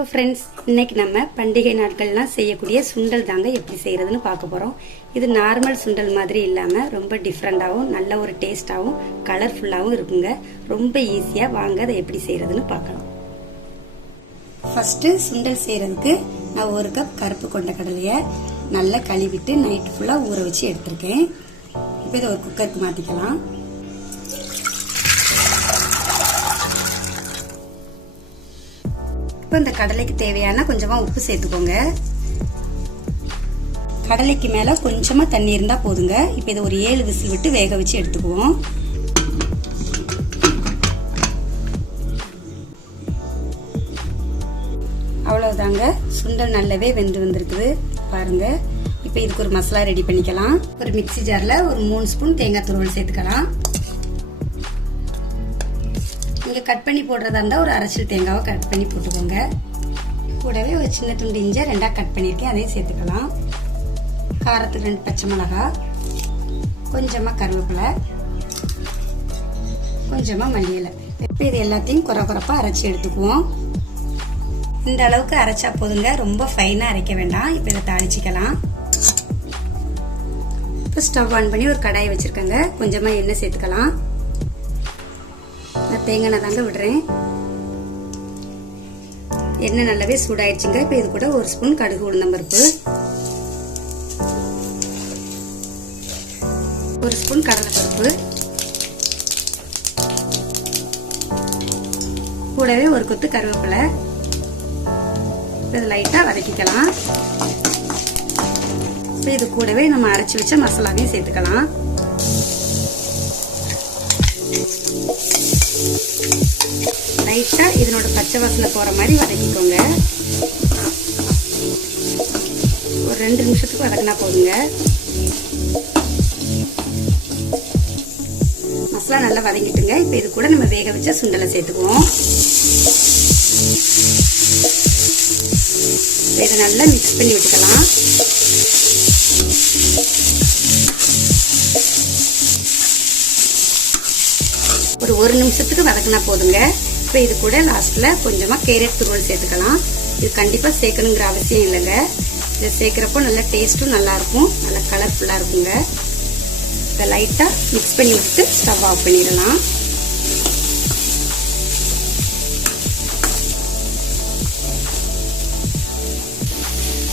Hello friends, இன்னைக்கு நம்ம பண்டிகை நாட்கள்லாம் செய்யக்கூடிய சுண்டல் தாங்க எப்படி செய்யறதுன்னு பார்க்க போறோம். இது நார்மல் சுண்டல் மாதிரி இல்லாம ரொம்ப டிஃப்ரெண்டாகவும் நல்ல ஒரு டேஸ்டாகவும் கலர்ஃபுல்லாகவும் இருக்குங்க. ரொம்ப ஈஸியா வாங்க அதை எப்படி செய்யறதுன்னு பார்க்கலாம். ஃபர்ஸ்ட் சுண்டல் செய்யறதுக்கு நான் 1 கப் கருப்பு கொண்ட கடலையை நல்லா கழுவிட்டு நைட் ஃபுல்லா ஊற வச்சு எடுத்திருக்கேன். இப்போ இதை ஒரு குக்கருக்கு மாத்திக்கலாம். இப்போ இந்த கடலைக்கு தேவையான கொஞ்சமா உப்பு சேர்த்துக்கோங்க. கடலைக்கு மேல கொஞ்சமா தண்ணி இருந்தா போதுங்க. இப்போ இதை ஒரு 7 விசில் விட்டு வேக வச்சு எடுத்துக்குவோம். அவ்வளவுதாங்க, சுண்டல் நல்லாவே வெந்து வந்திருக்குது பாருங்க. இப்போ இதுக்கு ஒரு மசாலா ரெடி பண்ணிக்கலாம். ஒரு மிக்ஸி ஜார்ல ஒரு 3 ஸ்பூன் தேங்காய் துருவல் சேர்த்துக்கலாம். நீங்க கட் பண்ணி போடுறதா இருந்தா ஒரு அரைச்சல் தேங்காவை கட் பண்ணி போட்டுக்கோங்க. கூடவே ஒரு சின்ன துண்டு இஞ்சி 2ஆ கட் பண்ணிருக்கேன், அதையும் சேர்த்துக்கலாம். காரத்துக்கு 2 பச்சை மிளகாய், கொஞ்சமா கருவேப்பிலை, கொஞ்சமா மல்லி இலை. இப்போ இது எல்லாத்தையும் குறப்பா அரைச்சி எடுத்துக்குவோம். இந்த அளவுக்கு அரைச்சா போதுங்க, ரொம்ப ஃபைனா அரைக்க வேண்டாம். இப்போ இதை தாளிச்சிக்கலாம். இப்போ ஸ்டவ் ஆன் பண்ணி ஒரு கடாயை வச்சிருக்கேங்க. கொஞ்சமா எண்ணெய் சேர்த்துக்கலாம். நான் தேங்காய் தாங்க விடுறேன். எண்ணெய் நல்லாவே சூடாயிடுச்சுங்க. இப்போ இது கூட 1 ஸ்பூன் கடுகு உளுந்தம்பருப்பு, 1 ஸ்பூன் கடலைப்பருப்பு, கூடவே ஒரு கொத்து கருவேப்பிலை. இது லைட்டா வதக்கிக்கலாம். இப்போ இது கூடவே நம்ம அரைச்சி வச்ச மசாலாவையும் சேர்த்துக்கலாம். லைட்டா இதனோட பச்சை வாசனை போற மாதிரி வதக்கிக்கோங்க. ஒரு 2 நிமிஷத்துக்கு வதக்கினா போதுங்க. மசாலா நல்லா வதங்கிட்டுங்க. இப்ப இது கூட நம்ம வேக வச்ச சுண்டலை சேர்த்துக்குவோம். இதை நல்லா மிக்ஸ் பண்ணி விட்டுக்கலாம். ஒரு 1 நிமிஷத்துக்கு வதக்கினா போதுங்க. இப்போ இது கூட லாஸ்ட்ல கொஞ்சமா கேரட் துருவல் சேர்த்துக்கலாம். இது கண்டிப்பா சேர்க்கணுங்கிற அவசியம் இல்லைங்க. இதை சேர்க்கிறப்போ நல்ல டேஸ்டும் நல்லா இருக்கும், நல்ல கலர்ஃபுல்லா இருக்குங்க. இதை லைட்டா மிக்ஸ் பண்ணி விட்டு ஸ்டவ் ஆஃப் பண்ணிடலாம்.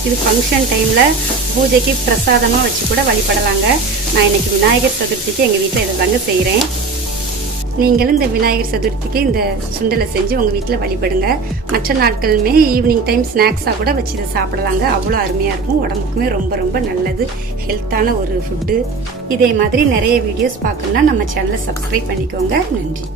இது ஃபங்க்ஷன் டைம்ல பூஜைக்கு பிரசாதமா வச்சு கூட வழிபடலாங்க. நான் இன்னைக்கு விநாயகர் சதுர்த்திக்கு எங்க வீட்டுல இதை தாங்க செய்யறேன். நீங்களும் இந்த விநாயகர் சதுர்த்திக்கு இந்த சுண்டலை செஞ்சு உங்கள் வீட்டில் வழிபடுங்க. மற்ற நாட்களுமே ஈவினிங் டைம் ஸ்நாக்ஸாக கூட வச்சு இதை சாப்பிடலாங்க. அவ்வளோ அருமையாக இருக்கும், உடம்புக்குமே ரொம்ப ரொம்ப நல்லது, ஹெல்த்தான ஒரு ஃபுட்டு. இதே மாதிரி நிறைய வீடியோஸ் பார்க்கணுன்னா நம்ம சேனலை சப்ஸ்கிரைப் பண்ணிக்கோங்க. நன்றி.